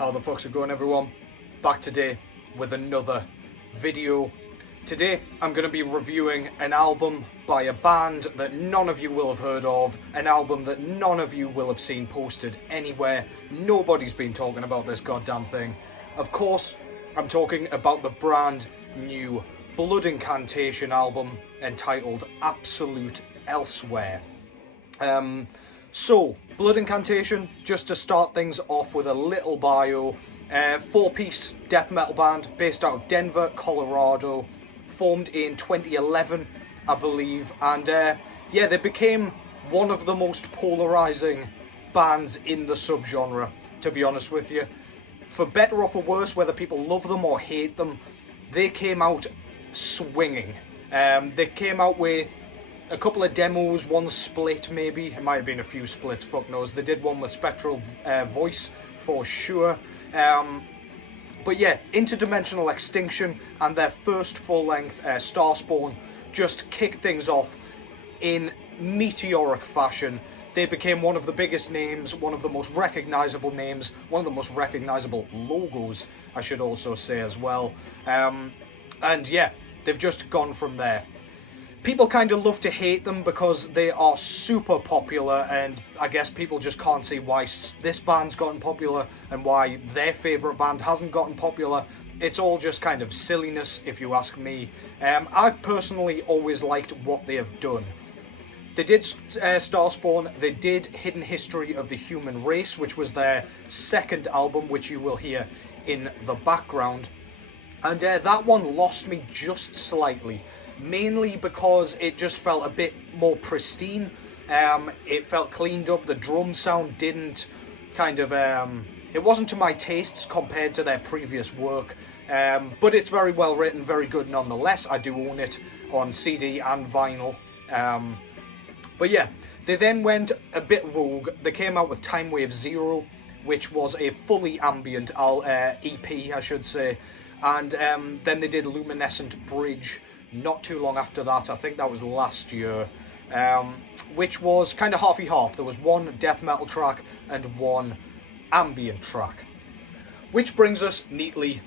How the fuck's it going, everyone? Back today with another video. Today I'm going to be reviewing an album by a band that none of you will have heard of, an album that none of you will have seen posted anywhere. Nobody's been talking about this goddamn thing. Of course, I'm talking about the brand new Blood Incantation album entitled Absolute Elsewhere. So, Blood Incantation, just to start things off with a little bio, four-piece death metal band based out of Denver, Colorado, formed in 2011, I believe, and yeah, they became one of the most polarizing bands in the subgenre, to be honest with you. For better or for worse, whether people love them or hate them, they came out swinging. They came out with a couple of demos, one split maybe, it might have been a few splits, fuck knows. They did one with Spectral Voice for sure. But yeah, Interdimensional Extinction and their first full-length Starspawn just kicked things off in meteoric fashion. They became one of the biggest names, one of the most recognizable names, one of the most recognizable logos, I should also say as well. And yeah, they've just gone from there. People kind of love to hate them because they are super popular, and I guess people just can't see why this band's gotten popular and why their favourite band hasn't gotten popular. It's all just kind of silliness, if you ask me. I've personally always liked what they have done. They did Starspawn, they did Hidden History of the Human Race, which was their second album, which you will hear in the background. And that one lost me just slightly. Mainly because it just felt a bit more pristine. It felt cleaned up. The drum sound didn't kind of... it wasn't to my tastes compared to their previous work. But it's very well written, very good nonetheless. I do own it on CD and vinyl. But yeah, they then went a bit rogue. They came out with Time Wave Zero, which was a fully ambient EP, I should say. And then they did Luminescent Bridge not too long after that. I think that was last year, which was kind of half-y-half. There was one death metal track and one ambient track, which brings us neatly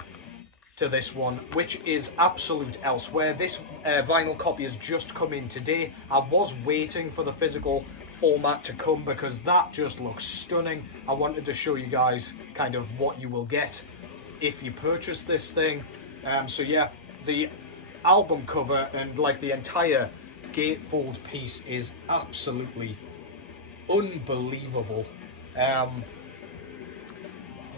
to this one, which is Absolute Elsewhere. This vinyl copy has just come in today. I was waiting for the physical format to come because that just looks stunning. I wanted to show you guys kind of what you will get if you purchase this thing. So yeah, the album cover and like the entire gatefold piece is absolutely unbelievable.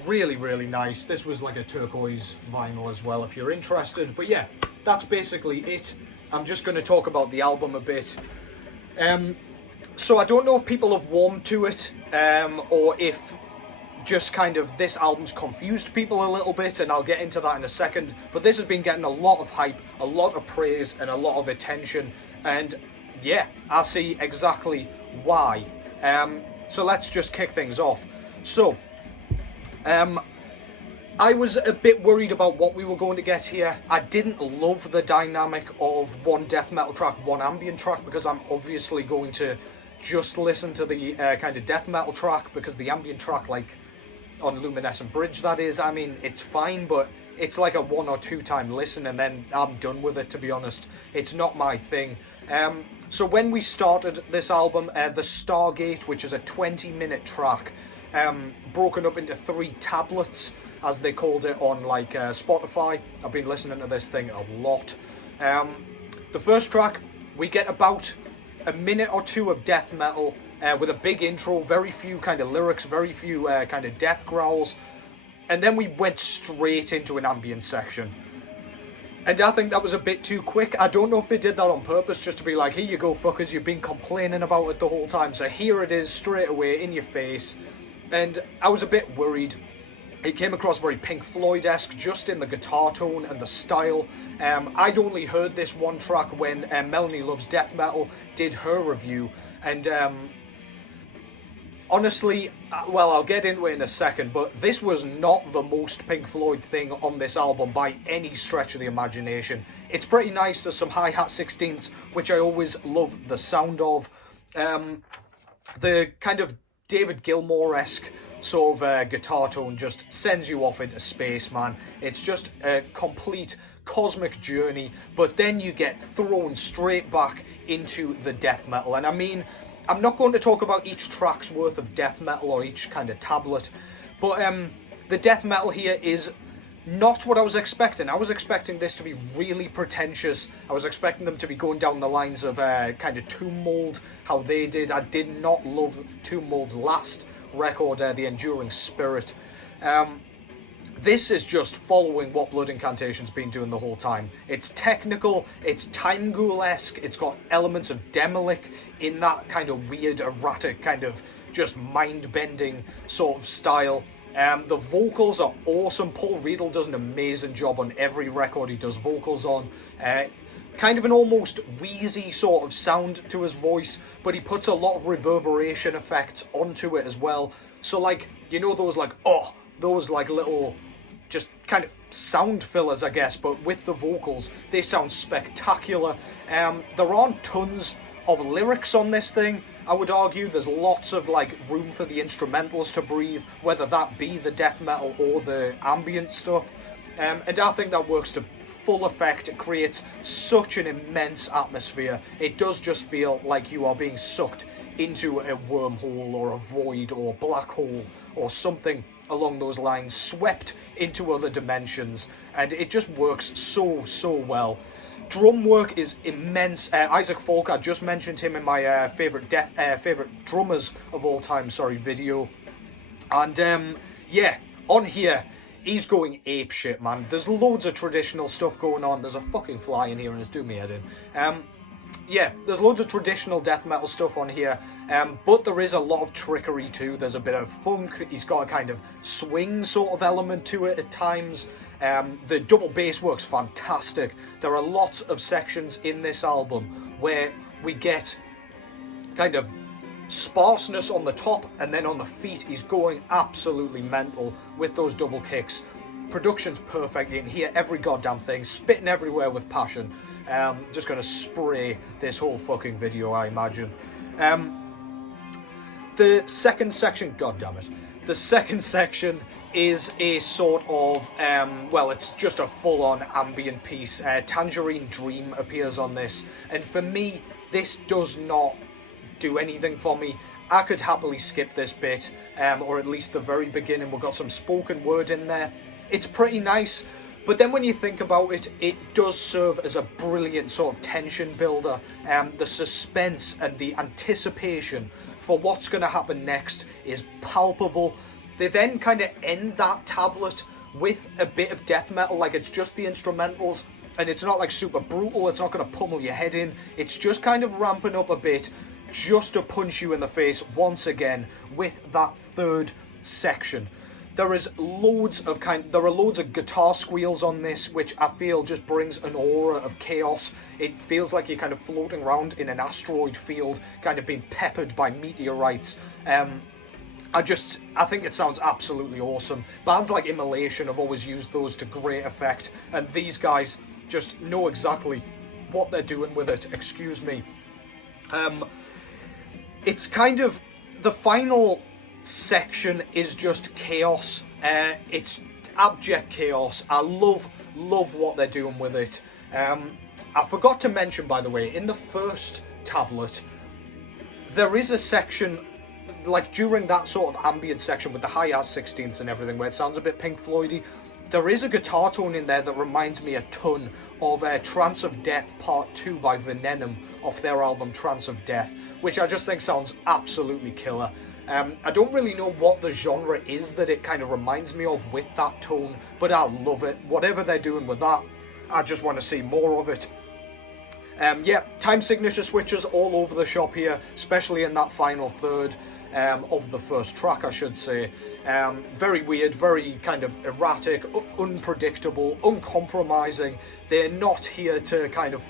Really nice. This was like a turquoise vinyl as well if you're interested. But yeah, that's basically it. I'm just going to talk about the album a bit. So I don't know if people have warmed to it, or if just kind of this album's confused people a little bit, and I'll get into that in a second. But this has been getting a lot of hype, a lot of praise, and a lot of attention, and yeah, I see exactly why. So let's just kick things off. So I was a bit worried about what we were going to get here. I didn't love the dynamic of one death metal track, one ambient track, because I'm obviously going to just listen to the kind of death metal track, because the ambient track, like on Luminescent Bridge, that is, I mean, it's fine, but it's like a 1 or 2 time listen and then I'm done with it, to be honest. It's not my thing. So when we started this album, the Stargate, which is a 20-minute track, broken up into 3 tablets, as they called it on like Spotify. I've been listening to this thing a lot. The first track, we get about a minute or 2 of death metal, with a big intro, very few kind of lyrics, very few kind of death growls, and then we went straight into an ambient section. And I think that was a bit too quick. I don't know if they did that on purpose, just to be like, here you go fuckers, you've been complaining about it the whole time, so here it is, straight away, in your face. And I was a bit worried. It came across very Pink Floyd-esque, just in the guitar tone and the style. I'd only heard this one track when Melanie Loves Death Metal did her review, and honestly, well, I'll get into it in a second, but this was not the most Pink Floyd thing on this album by any stretch of the imagination. It's pretty nice. There's some hi-hat 16ths, which I always love the sound of. The kind of David Gilmour-esque sort of guitar tone just sends you off into space, man. It's just a complete cosmic journey, but then you get thrown straight back into the death metal. And I mean, I'm not going to talk about each track's worth of death metal or each kind of tablet, but the death metal here is not what I was expecting. I was expecting this to be really pretentious. I was expecting them to be going down the lines of kind of Tomb Mold, how they did. I did not love Tomb Mold's last record, The Enduring Spirit. This is just following what Blood Incantation's been doing the whole time. It's technical, it's Time Ghoul-esque, it's got elements of Demolic in that kind of weird, erratic, kind of just mind-bending sort of style. The vocals are awesome. Paul Riedel does an amazing job on every record he does vocals on. Kind of an almost wheezy sort of sound to his voice, but he puts a lot of reverberation effects onto it as well. So like, you know, those like, those like little just kind of sound fillers, I guess, but with the vocals, they sound spectacular. There aren't tons of lyrics on this thing. I would argue there's lots of like room for the instrumentals to breathe, whether that be the death metal or the ambient stuff. And I think that works to full effect. It creates such an immense atmosphere. It does just feel like you are being sucked into a wormhole or a void or black hole or something along those lines, swept into other dimensions, and it just works so well. Drum work is immense. Isaac Falk, I just mentioned him in my favorite drummers of all time, video, and yeah, on here he's going ape shit, man. There's loads of traditional stuff going on. There's a fucking fly in here and it's doing me head in. Yeah, there's loads of traditional death metal stuff on here, but there is a lot of trickery too. There's a bit of funk. He's got a kind of swing sort of element to it at times. The double bass works fantastic. There are lots of sections in this album where we get kind of sparseness on the top, and then on the feet he's going absolutely mental with those double kicks. Production's perfect. You can hear every goddamn thing, spitting everywhere with passion. Just gonna spray this whole fucking video, I imagine. The second section, goddammit, the second section is a sort of, well, it's just a full-on ambient piece. Tangerine Dream appears on this, and for me, this does not do anything for me. I could happily skip this bit, or at least the very beginning. We've got some spoken word in there. It's pretty nice, but then when you think about it, it does serve as a brilliant sort of tension builder. The suspense and the anticipation for what's going to happen next is palpable. They then kind of end that tablet with a bit of death metal, like it's just the instrumentals, and it's not like super brutal, it's not going to pummel your head in, it's just kind of ramping up a bit, just to punch you in the face once again with that third section. There are loads of guitar squeals on this, which I feel just brings an aura of chaos. It feels like you're kind of floating around in an asteroid field, kind of being peppered by meteorites. I think it sounds absolutely awesome. Bands like Immolation have always used those to great effect, and these guys just know exactly what they're doing with it. Excuse me. It's kind of, the final section is just chaos. It's abject chaos. I love what they're doing with it. I forgot to mention, by the way, in the first tablet, there is a section, like during that sort of ambient section with the high-ass 16ths and everything, where it sounds a bit Pink Floydy, there is a guitar tone in there that reminds me a ton of Trance of Death Part 2 by Venenom off their album Trance of Death, which I just think sounds absolutely killer. I don't really know what the genre is that it kind of reminds me of with that tone, but I love it. Whatever they're doing with that, I just want to see more of it. Yeah, time signature switches all over the shop here, especially in that final third of the first track, I should say. Very weird, very kind of erratic, unpredictable, uncompromising. They're not here to kind of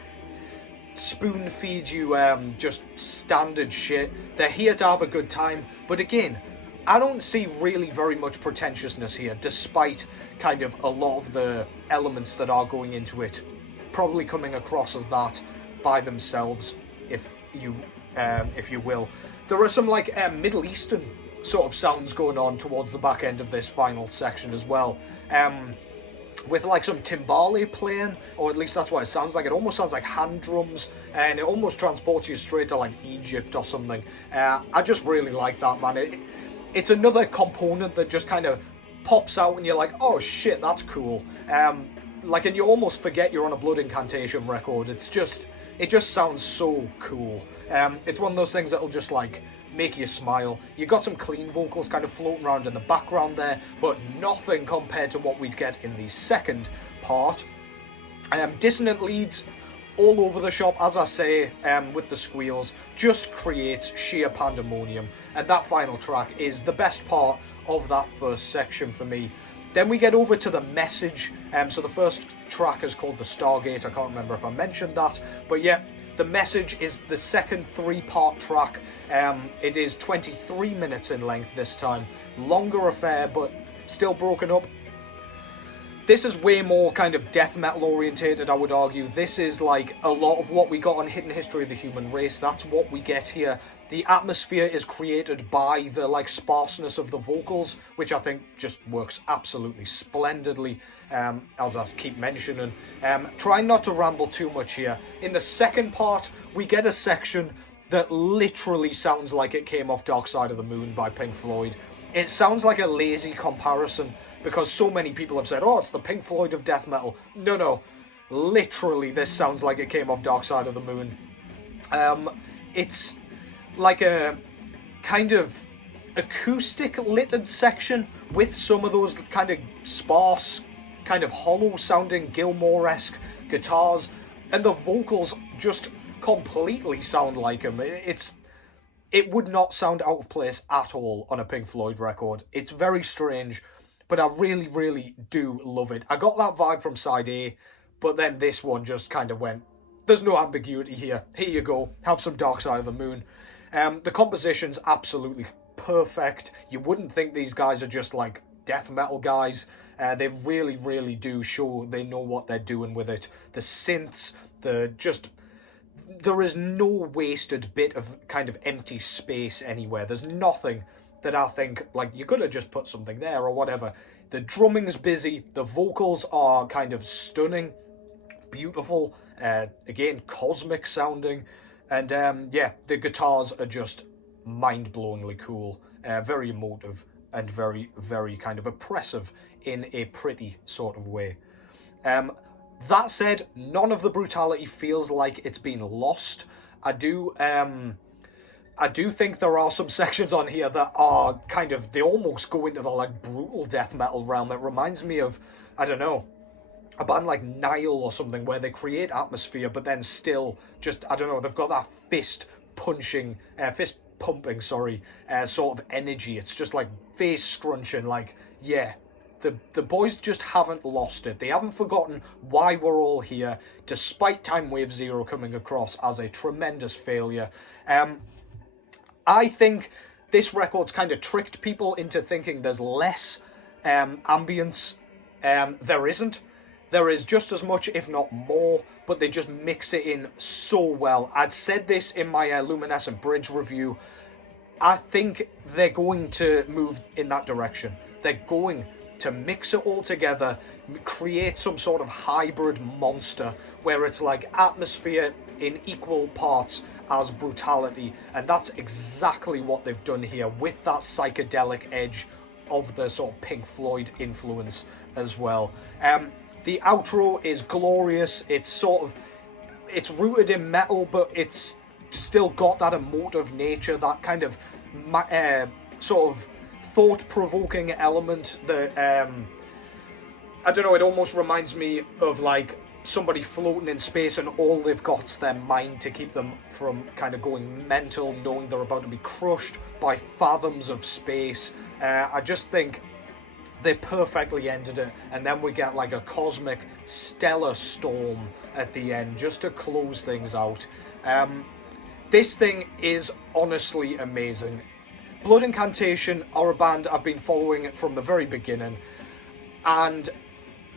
spoon feed you just standard shit. They're here to have a good time, but again, I don't see really very much pretentiousness here, despite kind of a lot of the elements that are going into it probably coming across as that by themselves, if you will. There are some like Middle Eastern sort of sounds going on towards the back end of this final section as well. With like some timbale playing, or at least that's what it sounds like. It almost sounds like hand drums, and it almost transports you straight to like Egypt or something. I just really like that, man. It's another component that just kind of pops out and you're like, oh shit, that's cool. Like, and you almost forget you're on a Blood Incantation record. It just sounds so cool. It's one of those things that'll just like make you smile. You got some clean vocals kind of floating around in the background there, but nothing compared to what we'd get in the second part. Dissonant leads all over the shop, as I say, with the squeals, just creates sheer pandemonium, and that final track is the best part of that first section for me. Then we get over to the message. So the first track is called the Stargate. I can't remember if I mentioned that, but yeah, the message is the second 3-part track. It is 23 minutes in length this time. Longer affair, but still broken up. This is way more kind of death metal orientated, I would argue. This is like a lot of what we got on Hidden History of the Human Race. That's what we get here. The atmosphere is created by the like sparseness of the vocals, which I think just works absolutely splendidly, as I keep mentioning. Trying not to ramble too much here. In the second part, we get a section that literally sounds like it came off Dark Side of the Moon by Pink Floyd. It sounds like a lazy comparison, because so many people have said, oh, it's the Pink Floyd of death metal. No. Literally, this sounds like it came off Dark Side of the Moon. It's like a kind of acoustic littered section with some of those kind of sparse, kind of hollow sounding Gilmour-esque guitars, and the vocals just completely sound like him. It would not sound out of place at all on a Pink Floyd record. It's very strange, but I really, really do love it. I got that vibe from side A, but then this one just kind of went, there's no ambiguity here. Here you go. Have some Dark Side of the Moon. The composition's absolutely perfect. You wouldn't think these guys are just like death metal guys. They really, really do show they know what they're doing with it. The synths, there is no wasted bit of kind of empty space anywhere. There's nothing that I think, like, you could have just put something there or whatever. The drumming's busy, the vocals are kind of stunning, beautiful, again, cosmic sounding, and yeah, the guitars are just mind-blowingly cool, very emotive, and very, very kind of oppressive in a pretty sort of way. That said, none of the brutality feels like it's been lost. I do think there are some sections on here that are kind of, they almost go into the like brutal death metal realm. It reminds me of, I don't know, a band like Nile or something, where they create atmosphere but then still just, I don't know, they've got that fist pumping, sort of energy. It's just like face scrunching, like, yeah, the boys just haven't lost it. They haven't forgotten why we're all here, despite Time Wave Zero coming across as a tremendous failure. I think this record's kind of tricked people into thinking there's less ambience. There isn't. There is just as much, if not more, but they just mix it in so well. I'd said this in my Luminescent Bridge review. I think they're going to move in that direction. They're going to mix it all together, create some sort of hybrid monster where it's like atmosphere in equal parts as brutality, and that's exactly what they've done here with that psychedelic edge of the sort of Pink Floyd influence as well. The outro is glorious. It's rooted in metal, but it's still got that emotive nature, that kind of sort of thought-provoking element that, I don't know, it almost reminds me of like somebody floating in space and all they've got's their mind to keep them from kind of going mental, knowing they're about to be crushed by fathoms of space. I just think they perfectly ended it, and then we get like a cosmic stellar storm at the end just to close things out. This thing is honestly amazing. Blood Incantation are a band I've been following from the very beginning, and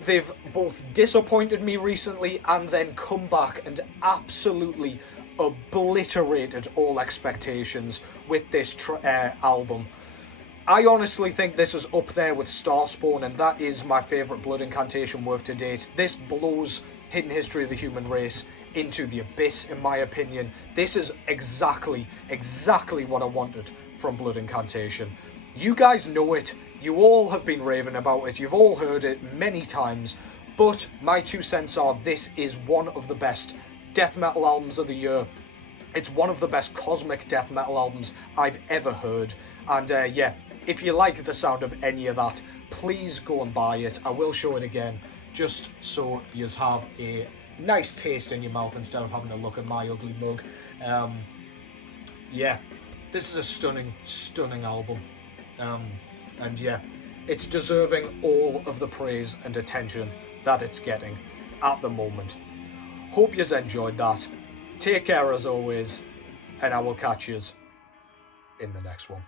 they've both disappointed me recently and then come back and absolutely obliterated all expectations with this album. I honestly think this is up there with Starspawn, and that is my favourite Blood Incantation work to date. This blows Hidden History of the Human Race into the abyss, in my opinion. This is exactly what I wanted from Blood Incantation. You guys know it. You all have been raving about it. You've all heard it many times. But my 2 cents are, this is one of the best death metal albums of the year. It's one of the best cosmic death metal albums I've ever heard. And yeah, if you like the sound of any of that, please go and buy it. I will show it again, just so you have a nice taste in your mouth instead of having to look at my ugly mug. Yeah, this is a stunning album. And yeah, it's deserving all of the praise and attention that it's getting at the moment. Hope you've enjoyed that. Take care as always, and I will catch yous in the next one.